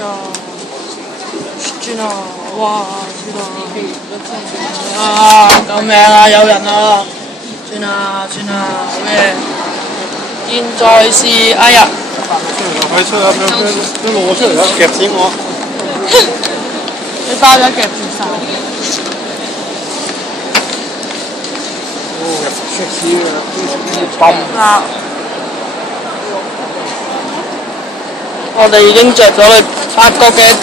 轉啊！哇！轉啊！救命啊！有人啊！轉啊！轉啊！咩？現在是哎呀！快出啊！俾攞出嚟啦！夾死我！你包咗夾住晒。哦，出屎啊！泵啊！我哋已經着咗去法國嘅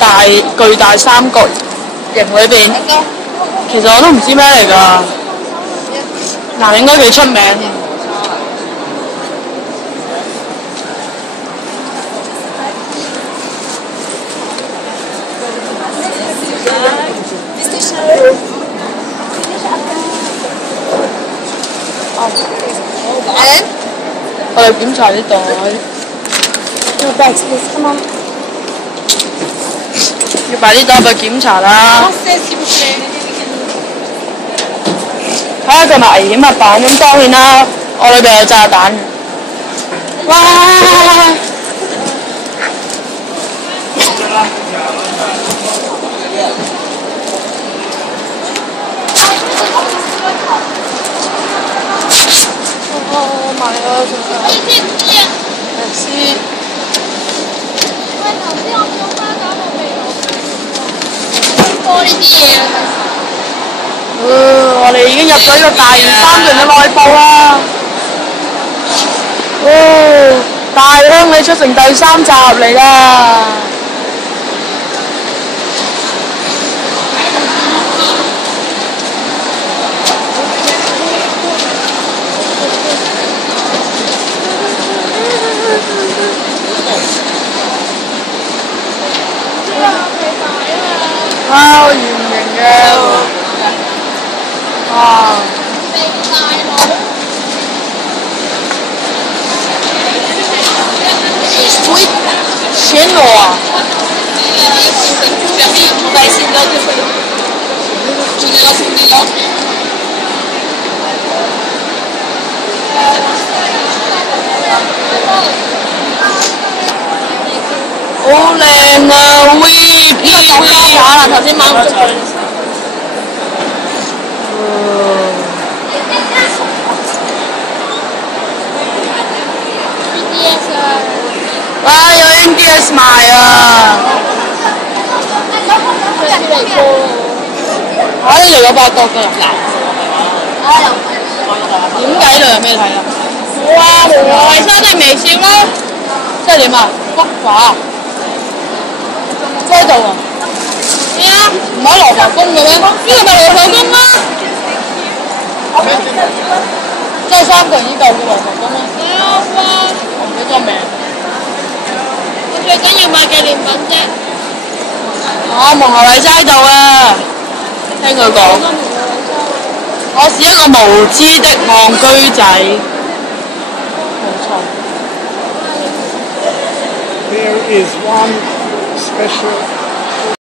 巨大三角形裏邊，其實我都唔知咩嚟㗎。嗱，應該幾出名。我哋檢查啲袋。要擺啲袋去檢查啦。睇下佢咪危險物品，咁當然啦，我裏邊有炸彈。哇！哦，my god！merci。我哋已經入咗呢個大嶼山嘅內部啦。大鄉里出城第3集嚟啦。圓形嘅。哇！旋螺啊！好靚啊 ！V P 呢個擋膠畫啦，頭先掹唔出去。哇！有 NDS 賣啊！呢度有8角㗎。點解呢？有咩睇啊？哇！無害真係微笑啦！即係點啊？菊花。呢度啊？咩啊？唔係羅浮宮嘅咩？呢個咪羅浮宮啦！即係3個人依嚿嘅羅浮宮啦。我唔記得咗名。最緊要買紀念品啫。蒙牛麗齋度啊！聽佢講，我是一個無知的戇居仔。冇錯。There is one special